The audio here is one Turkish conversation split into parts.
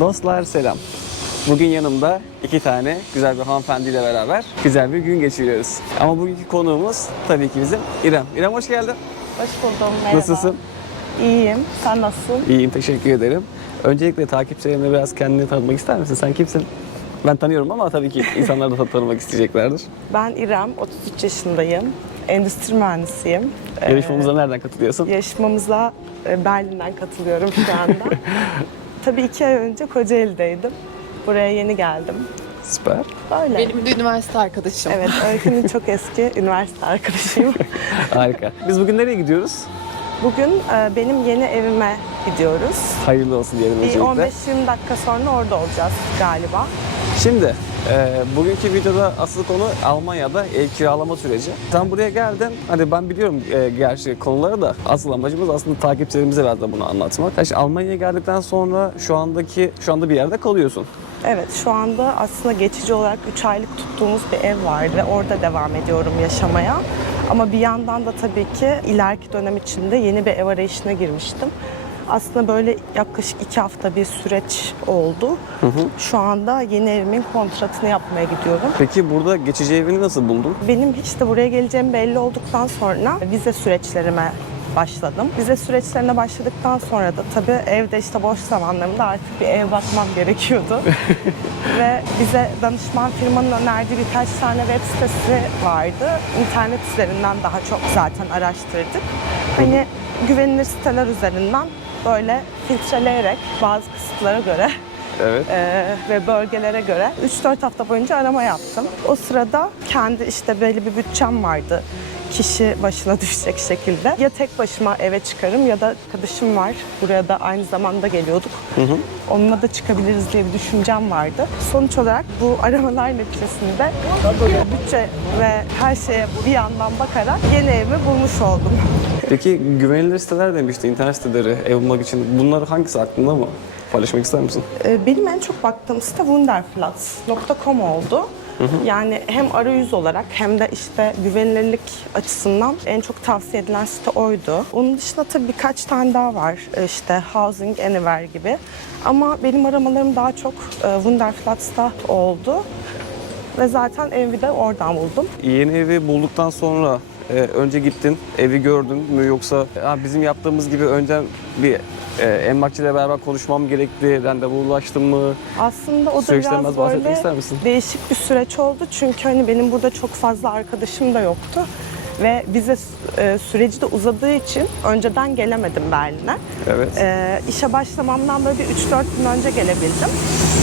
Dostlar selam. Bugün yanımda iki tane güzel bir hanımefendiyle beraber güzel bir gün geçiriyoruz. Ama bugünkü konuğumuz tabii ki bizim İrem. İrem hoş geldin. Hoş buldum, merhaba. Nasılsın? İyiyim, sen nasılsın? İyiyim, teşekkür ederim. Öncelikle takipçilerimle biraz kendini tanıtmak ister misin? Sen kimsin? Ben tanıyorum ama tabii ki insanlar da tanımak isteyeceklerdir. Ben İrem, 33 yaşındayım. Endüstri mühendisiyim. Ee, Yarışmamıza nereden katılıyorsun? yarışmamıza e, Berlin'den katılıyorum şu anda. Tabii iki ay önce Kocaeli'deydim. Buraya yeni geldim. Süper. Böyle. Benim de üniversite arkadaşım. Evet, Öykü'nün çok eski üniversite arkadaşıyım. Harika. Biz bugün nereye gidiyoruz? Bugün e, benim yeni evime gidiyoruz. Hayırlı olsun diyelim Bir öncelikle. 15-20 dakika sonra orada olacağız galiba. Şimdi e, bugünkü videoda asıl konu Almanya'da ev kiralama süreci. Sen buraya geldin. Hadi ben biliyorum e, gerçi konuları da asıl amacımız aslında takipçilerimize biraz da bunu anlatmak. Yani Almanya'ya geldikten sonra şu andaki şu anda bir yerde kalıyorsun. Evet, şu anda aslında geçici olarak 3 aylık tuttuğumuz bir ev vardı ve orada devam ediyorum yaşamaya. Ama bir yandan da tabii ki ileriki dönem içinde yeni bir ev arayışına girmiştim. Aslında böyle yaklaşık iki hafta bir süreç oldu. Şu anda yeni evimin kontratını yapmaya gidiyorum. Peki burada geçici evini nasıl buldun? Benim hiç de buraya geleceğim belli olduktan sonra vize süreçlerime başladım. Vize süreçlerine başladıktan sonra da tabii evde işte boş zamanlarımda artık bir ev bakmam gerekiyordu. Ve bize danışman firmanın önerdiği birkaç tane web sitesi vardı. İnternet üzerinden daha çok zaten araştırdık. Hani güvenilir siteler üzerinden böyle filtreleyerek bazı kısıtlara göre Evet. ee, ve bölgelere göre 3-4 hafta boyunca arama yaptım. O sırada kendi işte belli bir bütçem vardı kişi başına düşecek şekilde. Ya tek başıma eve çıkarım ya da arkadaşım var. Buraya da aynı zamanda geliyorduk. Onunla da çıkabiliriz diye bir düşüncem vardı. Sonuç olarak bu aramalar neticesinde bütçe ve her şeye bir yandan bakarak yeni evimi bulmuş oldum. Peki güvenilir siteler demişti, internet siteleri ev bulmak için. Bunlar hangisi aklında mı? Paylaşmak ister misin? Ee, Benim en çok baktığım site wunderplatz.com oldu. Yani hem arayüz olarak hem de işte güvenilirlik açısından en çok tavsiye edilen site oydu. Onun dışında tabii birkaç tane daha var. Ee, İşte Housing Anywhere gibi. Ama benim aramalarım daha çok e, Wunderplatz'ta oldu. Ve zaten evi de oradan buldum. Yeni evi bulduktan sonra e, önce gittin, evi gördün mü yoksa "Ha, bizim yaptığımız gibi önceden bir e, emlakçıyla beraber konuşmam gerekti, randevulaştım mı? Aslında o da Süreçten biraz biraz bahsetmek böyle ister misin? değişik bir süreç oldu. Çünkü hani benim burada çok fazla arkadaşım da yoktu. Ve vize e, süreci de uzadığı için önceden gelemedim Berlin'e. Evet. E, işe başlamamdan böyle bir 3-4 gün önce gelebildim.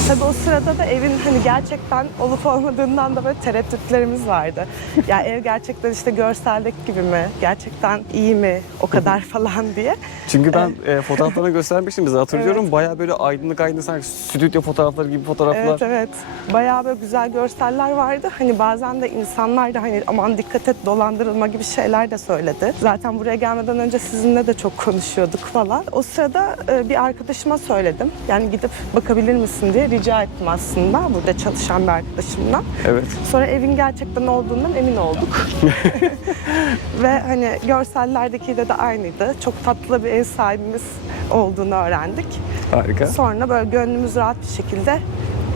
Tabii o sırada da evin hani gerçekten olup olmadığından da böyle tereddütlerimiz vardı. ya ev gerçekten işte görseldeki gibi mi? Gerçekten iyi mi? O kadar falan diye. Çünkü ben e, fotoğraflarını göstermiştim bize hatırlıyorum. Bayağı böyle aydınlık aydınlık sanki stüdyo fotoğrafları gibi fotoğraflar. Evet evet. Bayağı böyle güzel görseller vardı. Hani bazen de insanlar da hani aman dikkat et dolandırılma gibi şeyler de söyledi. Zaten buraya gelmeden önce sizinle de çok konuşuyorduk falan. O sırada e, bir arkadaşıma söyledim. Yani gidip bakabilir misin diye rica ettim aslında burada çalışan bir arkadaşımdan. Evet. Sonra evin gerçekten olduğundan emin olduk. Ve hani görsellerdeki de de aynıydı. Çok tatlı bir ev sahibimiz olduğunu öğrendik. Harika. Sonra böyle gönlümüz rahat bir şekilde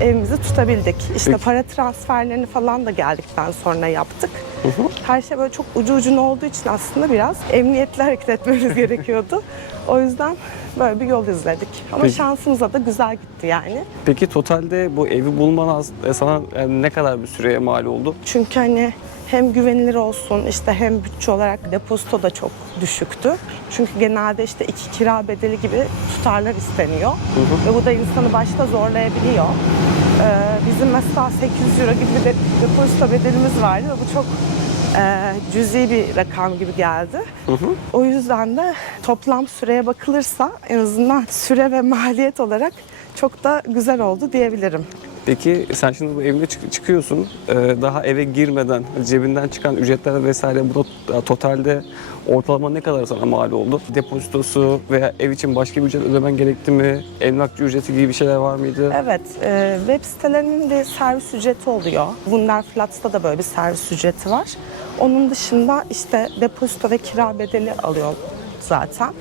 evimizi tutabildik. İşte Peki. para transferlerini falan da geldikten sonra yaptık. Her şey böyle çok ucu ucuna olduğu için aslında biraz emniyetli hareket etmemiz gerekiyordu. O yüzden böyle bir yol izledik. Ama Peki. şansımıza da güzel gitti yani. Peki totalde bu evi bulman e, sana e, ne kadar bir süreye mal oldu? Çünkü hani hem güvenilir olsun işte hem bütçe olarak depozito da çok düşüktü. Çünkü genelde işte iki kira bedeli gibi tutarlar isteniyor. Ve bu da insanı başta zorlayabiliyor. Ee, bizim mesela 800 euro gibi bir de, depozito bedelimiz vardı ve bu çok e, cüzi bir rakam gibi geldi. O yüzden de toplam süreye bakılırsa en azından süre ve maliyet olarak çok da güzel oldu diyebilirim. Peki sen şimdi bu evine çık- çıkıyorsun. e, Daha eve girmeden cebinden çıkan ücretler vesaire bu da totalde ortalama ne kadar sana mal oldu? Depozitosu veya ev için başka bir ücret ödemen gerekti mi? Emlakçı ücreti gibi bir şeyler var mıydı? Evet, e, web sitelerinin de servis ücreti oluyor. Wunderplatz'ta da böyle bir servis ücreti var. Onun dışında işte depozito ve kira bedeli alıyor zaten.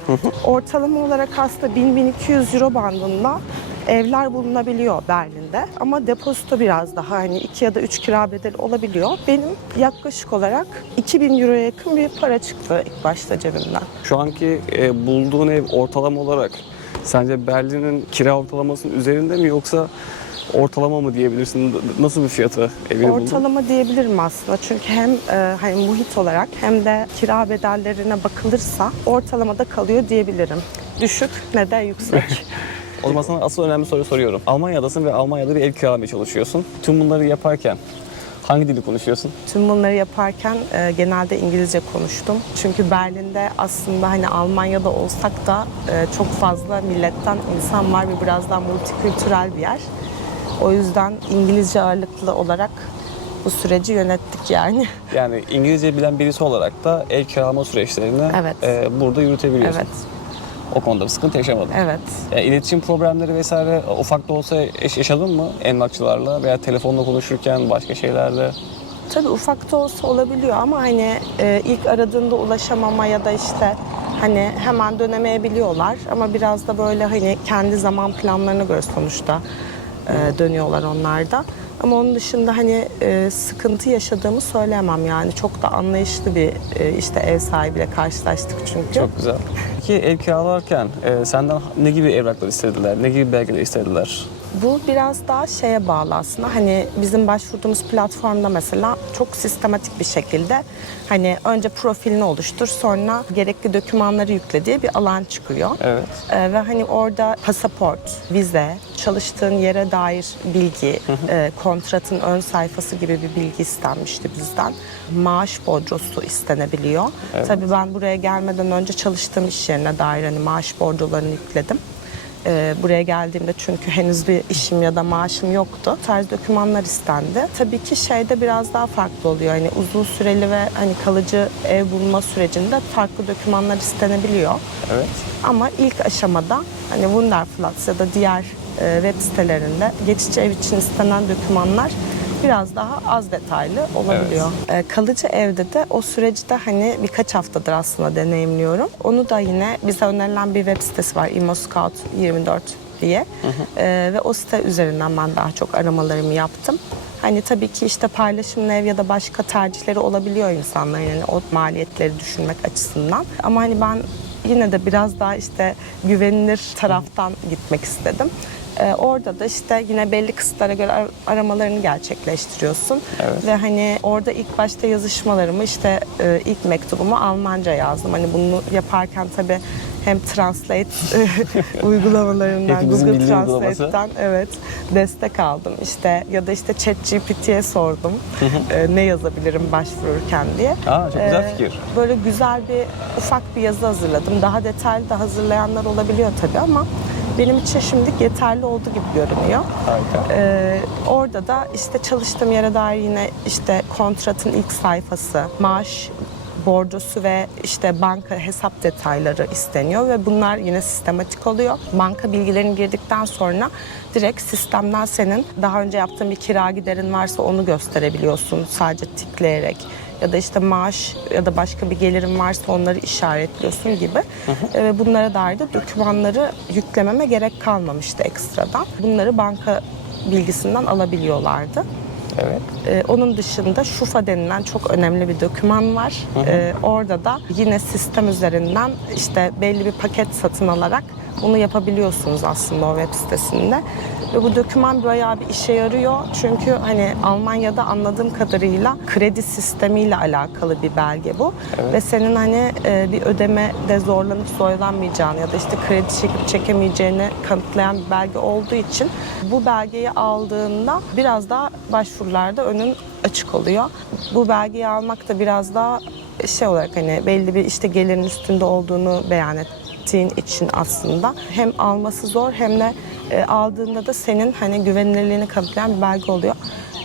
Ortalama olarak aslında 1000-1200 euro bandında evler bulunabiliyor Berlin'de ama depozito biraz daha hani 2 ya da 3 kira bedeli olabiliyor. Benim yaklaşık olarak 2000 euroya yakın bir para çıktı ilk başta cebimden. Şu anki e, bulduğun ev ortalama olarak sence Berlin'in kira ortalamasının üzerinde mi yoksa ortalama mı diyebilirsin? Nasıl bir fiyatı evini buldun? Ortalama diyebilirim aslında çünkü hem e, hani muhit olarak hem de kira bedellerine bakılırsa ortalamada kalıyor diyebilirim. Düşük ne de yüksek. O zaman sana asıl önemli soruyu soruyorum. Almanya'dasın ve Almanya'da bir ev kiralamaya çalışıyorsun. Tüm bunları yaparken hangi dili konuşuyorsun? Tüm bunları yaparken e, genelde İngilizce konuştum. Çünkü Berlin'de aslında hani Almanya'da olsak da e, çok fazla milletten insan var ve biraz daha multikültürel bir yer. O yüzden İngilizce ağırlıklı olarak bu süreci yönettik yani. Yani İngilizce bilen birisi olarak da ev kiralama süreçlerini Evet. e, burada yürütebiliyorsun. Evet, O konuda bir sıkıntı yaşamadın. evet. E, iletişim problemleri vesaire ufak da olsa yaşadın mı emlakçılarla veya telefonla konuşurken başka şeylerde? Tabii ufak da olsa olabiliyor ama hani e, ilk aradığında ulaşamama ya da işte hani hemen dönemeyebiliyorlar ama biraz da böyle hani kendi zaman planlarına göre sonuçta e, dönüyorlar onlar da. Ama onun dışında hani e, sıkıntı yaşadığımı söyleyemem yani çok da anlayışlı bir e, işte ev sahibiyle karşılaştık çünkü. Çok güzel. Peki ev kiralarken e, senden ne gibi evraklar istediler? Ne gibi belgeler istediler? Bu biraz daha şeye bağlı aslında. Hani bizim başvurduğumuz platformda mesela çok sistematik bir şekilde hani önce profilini oluştur sonra gerekli dokümanları yükle diye bir alan çıkıyor. Evet. Ee, ve hani orada pasaport, vize, çalıştığın yere dair bilgi, e, kontratın ön sayfası gibi bir bilgi istenmişti bizden. Maaş bordrosu istenebiliyor. Tabii ben buraya gelmeden önce çalıştığım iş yerine dair hani maaş bordrolarını yükledim. Ee, buraya geldiğimde çünkü henüz bir işim ya da maaşım yoktu. Tarz dokümanlar istendi. Tabii ki şeyde biraz daha farklı oluyor. Hani uzun süreli ve hani kalıcı ev bulma sürecinde farklı dokümanlar istenebiliyor. Evet. Ama ilk aşamada hani Wunderplatz ya da diğer e, web sitelerinde geçici ev için istenen dokümanlar biraz daha az detaylı olabiliyor. E, kalıcı evde de o süreci de hani birkaç haftadır aslında deneyimliyorum. Onu da yine bize önerilen bir web sitesi var ImmoScout 24 diye. E, ve o site üzerinden ben daha çok aramalarımı yaptım. Hani tabii ki işte paylaşımlı ev ya da başka tercihleri olabiliyor insanların yani o maliyetleri düşünmek açısından. Ama hani ben yine de biraz daha işte güvenilir taraftan gitmek istedim. Ee, orada da işte yine belli kısıtlara göre ar- aramalarını gerçekleştiriyorsun. Evet. Ve hani orada ilk başta yazışmalarımı işte e, ilk mektubumu Almanca yazdım. Hani bunu yaparken tabii hem Translate uygulamalarından Hepimizin Google bildiği uygulaması. Translate'ten evet destek aldım. İşte ya da işte ChatGPT'ye sordum e, ne yazabilirim başvururken diye. Aa, çok güzel Ee, fikir. Böyle güzel bir ufak bir yazı hazırladım. Daha detaylı da hazırlayanlar olabiliyor tabii ama benim için şimdilik yeterli oldu gibi görünüyor. Harika. Ee, orada da işte çalıştığım yere dair yine işte kontratın ilk sayfası, maaş bordosu ve işte banka hesap detayları isteniyor ve bunlar yine sistematik oluyor. Banka bilgilerini girdikten sonra direkt sistemden senin daha önce yaptığın bir kira giderin varsa onu gösterebiliyorsun sadece tıklayarak ya da işte maaş ya da başka bir gelirin varsa onları işaretliyorsun gibi. Ee, Ve bunlara dair de dokümanları yüklememe gerek kalmamıştı ekstradan. Bunları banka bilgisinden alabiliyorlardı. Evet. Ee, onun dışında Şufa denilen çok önemli bir doküman var. Ee, orada da yine sistem üzerinden işte belli bir paket satın alarak bunu yapabiliyorsunuz aslında o web sitesinde. Ve bu doküman bayağı bir işe yarıyor. Çünkü hani Almanya'da anladığım kadarıyla kredi sistemiyle alakalı bir belge bu. Ve senin hani e, bir ödemede zorlanıp zorlanmayacağını ya da işte kredi çekip çekemeyeceğini kanıtlayan bir belge olduğu için bu belgeyi aldığında biraz daha başvurularda önün açık oluyor. Bu belgeyi almak da biraz daha şey olarak hani belli bir işte gelirin üstünde olduğunu beyan ettiğin için aslında hem alması zor hem de e, aldığında da senin hani güvenilirliğini kanıtlayan bir belge oluyor.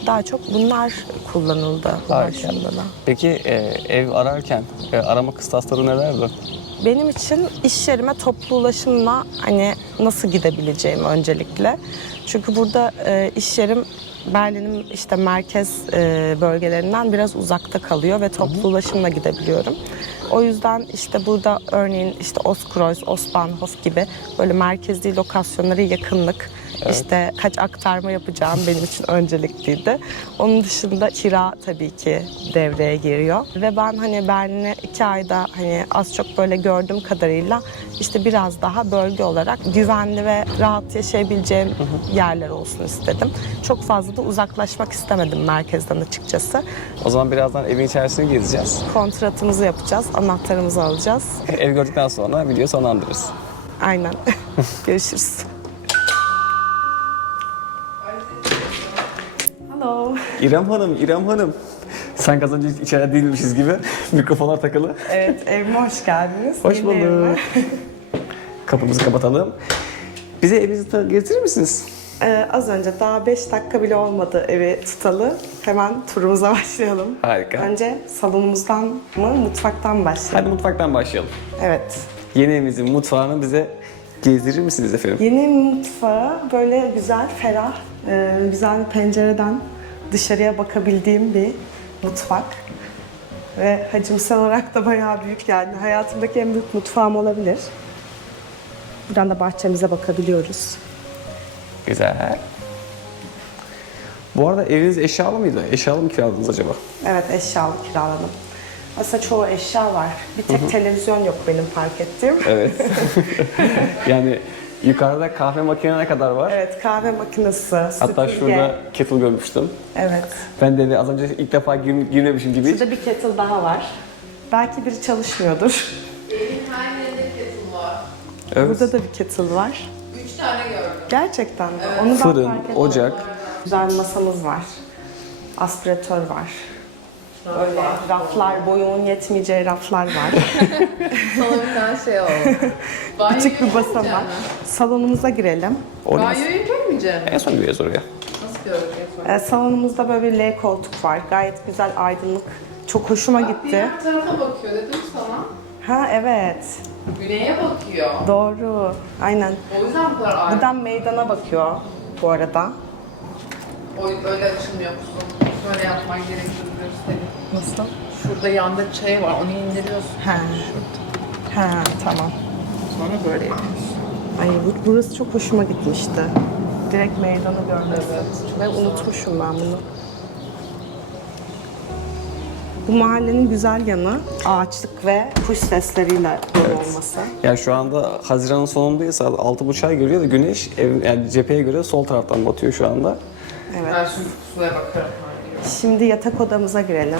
Daha çok bunlar kullanıldı bu Harika. da. Peki e, ev ararken e, arama kıstasları nelerdi? Benim için iş yerime toplu ulaşımla hani nasıl gidebileceğim öncelikle. Çünkü burada e, iş yerim Berlin'in işte merkez e, bölgelerinden biraz uzakta kalıyor ve toplu ulaşımla gidebiliyorum. O yüzden işte burada örneğin işte Ostkreuz, Osbahnhof gibi böyle merkezi lokasyonlara yakınlık İşte kaç aktarma yapacağım benim için öncelikliydi. Onun dışında kira tabii ki devreye giriyor. Ve ben hani Berlin'i iki ayda hani az çok böyle gördüğüm kadarıyla işte biraz daha bölge olarak güvenli ve rahat yaşayabileceğim yerler olsun istedim. Çok fazla da uzaklaşmak istemedim merkezden açıkçası. O zaman birazdan evin içerisini gezeceğiz. Kontratımızı yapacağız, anahtarımızı alacağız. Ev gördükten sonra videoyu sonlandırırız. Aynen. Görüşürüz. İrem Hanım, İrem Hanım. Sen az önce içeride değilmişiz gibi. Mikrofonlar takılı. Evet, evime hoş geldiniz. Hoş bulduk. Kapımızı kapatalım. Bize evinizi getirir misiniz? Ee, az önce daha 5 dakika bile olmadı evi tutalı. Hemen turumuza başlayalım. Harika. Önce salonumuzdan mı, mutfaktan mı Hadi başlayalım? mutfaktan başlayalım. Evet. Yeni evimizin mutfağını bize gezdirir misiniz efendim? Yeni mutfağı böyle güzel, ferah, e, güzel bir pencereden dışarıya bakabildiğim bir mutfak. Ve hacimsel olarak da bayağı büyük yani. Hayatımdaki en büyük mutfağım olabilir. Buradan da bahçemize bakabiliyoruz. Güzel. Bu arada eviniz eşyalı mıydı? Eşyalı mı kiraladınız acaba? Evet eşyalı kiraladım. Aslında çoğu eşya var. Bir tek televizyon yok benim fark ettiğim. Evet. yani yukarıda kahve makine ne kadar var? Evet kahve makinesi, Hatta süpürge. şurada kettle görmüştüm. Evet. Ben de az önce ilk defa gir- girmemişim gibi. Şurada bir kettle daha var. Belki biri çalışmıyordur. Evin her yerinde kettle var. Evet. Burada da bir kettle var. Üç tane gördüm. Gerçekten mi? Onu ben Fırın, fark ocak. Güzel bir masamız var. Aspiratör var. Öyle raflar, boyunun yetmeyeceği raflar var. Tane şey oldu. Banyoyu Küçük bir basamak. Salonumuza girelim. Orası. Banyoyu koymayacak En son gireceğiz oraya. Nasıl görünüyor? Ee, salonumuzda böyle bir L koltuk var. Gayet güzel, aydınlık. Çok hoşuma gitti. Diğer tarafa bakıyor dedim sana. Ha evet. Güneye bakıyor. Doğru. Aynen. O yüzden bu kadar ağır. Buradan meydana bakıyor bu arada. O öyle açılmıyor kuzum. Böyle yapman gerekiyor. Nasıl? Şurada yanda şey var onu indiriyorsun. Ha. Ha tamam. Sonra böyle yapıyorsun. Ay bu- burası çok hoşuma gitmişti. Direkt meydanı görmesi. Evet, Ve unutmuşum ben bunu. Bu mahallenin güzel yanı ağaçlık ve kuş sesleriyle dolu olması. Yani şu anda Haziran'ın sonundayız. Saat 6.30'a geliyor da güneş ev, yani cepheye göre sol taraftan batıyor şu anda. Evet. Ben şimdi kusuya bakarım. Şimdi yatak odamıza girelim.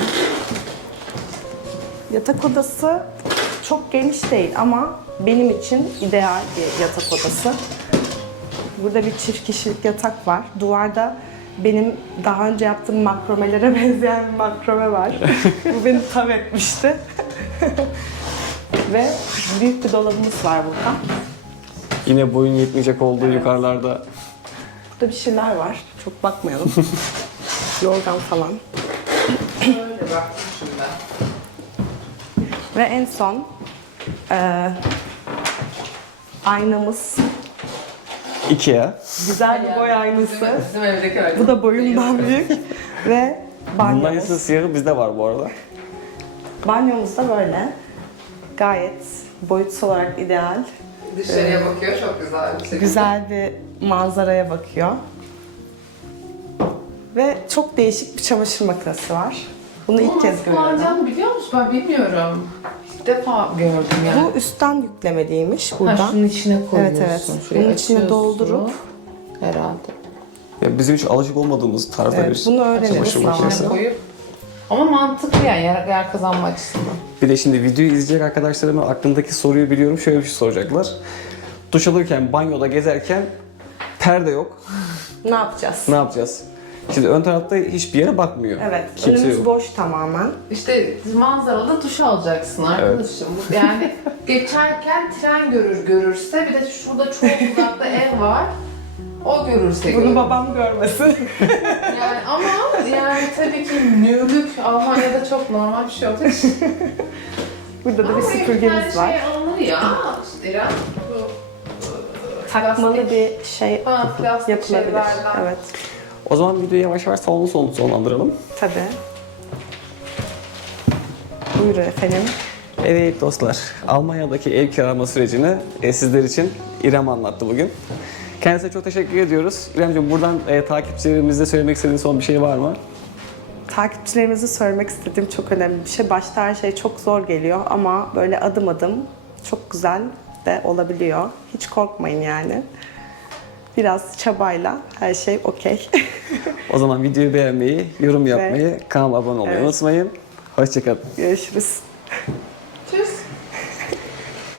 Yatak odası çok geniş değil ama benim için ideal bir yatak odası. Burada bir çift kişilik yatak var. Duvarda benim daha önce yaptığım makromelere benzeyen bir makrome var. Bu beni tam etmişti. Ve büyük bir dolabımız var burada. Yine boyun yetmeyecek olduğu yukarılarda. Burada bir şeyler var. Çok bakmayalım. Yorgan falan. Ve en son eee, aynamız. Ikea. Güzel bir boy aynası. Bizim, bizim evdeki öyle. Bu da boyundan büyük. Ve Bunun banyomuz. aynısı siyahı bizde var bu arada. Banyomuz da böyle. Gayet boyutsal olarak ideal. Dışarıya bakıyor çok güzel bir şey. Güzel bir manzaraya bakıyor. Ve çok değişik bir çamaşır makinesi var. Bunu ilk kez görüyorum. kullanacağını biliyor musun? Ben bilmiyorum. İlk defa gördüm yani. Bu üstten yüklemeliymiş Ha, buradan. şunun içine koyuyorsun. Evet, evet. Şuraya Bunun içine açıyorsun. doldurup- Herhalde. Ya bizim hiç alışık olmadığımız tarzda Evet, bir bunu öğreniriz çamaşır makinesi. İçine koyup ama mantıklı yani yer, yer kazanma açısından. Bir de şimdi videoyu izleyecek arkadaşlarımın aklındaki soruyu biliyorum. Şöyle bir şey soracaklar. Duş alırken, banyoda gezerken perde yok. Ne yapacağız? Ne yapacağız? Şimdi ön tarafta hiçbir yere bakmıyor. Evet, Kimse önümüz yok. boş tamamen. İşte manzaralı duş alacaksın arkadaşım. Yani geçerken tren görür görürse bir de şurada çok uzakta ev var. O görürse görür. Bunu babam görmesin. Yani ama yani tabii ki nürlük Almanya'da çok normal bir şey olduğu için. Burada da bir Ama süpürgemiz her var. Şey alınır ya. İrem. Bu Takmalı plastik- bir şey ha, plastik yapılabilir. şeylerden. Evet, O zaman videoyu yavaş yavaş salonu son sonlandıralım. tabii. Buyurun efendim. Evet dostlar, Almanya'daki ev kiralama sürecini e, sizler için İrem anlattı bugün. Kendisine çok teşekkür ediyoruz. İremciğim buradan e, takipçilerimize söylemek istediğin son bir şey var mı? Takipçilerimize söylemek istediğim çok önemli bir şey. Başta her şey çok zor geliyor ama böyle adım adım çok güzel de olabiliyor. Hiç korkmayın yani. Biraz çabayla her şey okey. O zaman videoyu beğenmeyi, yorum yapmayı, kanalıma abone olmayı Evet. unutmayın. Hoşçakalın. Görüşürüz.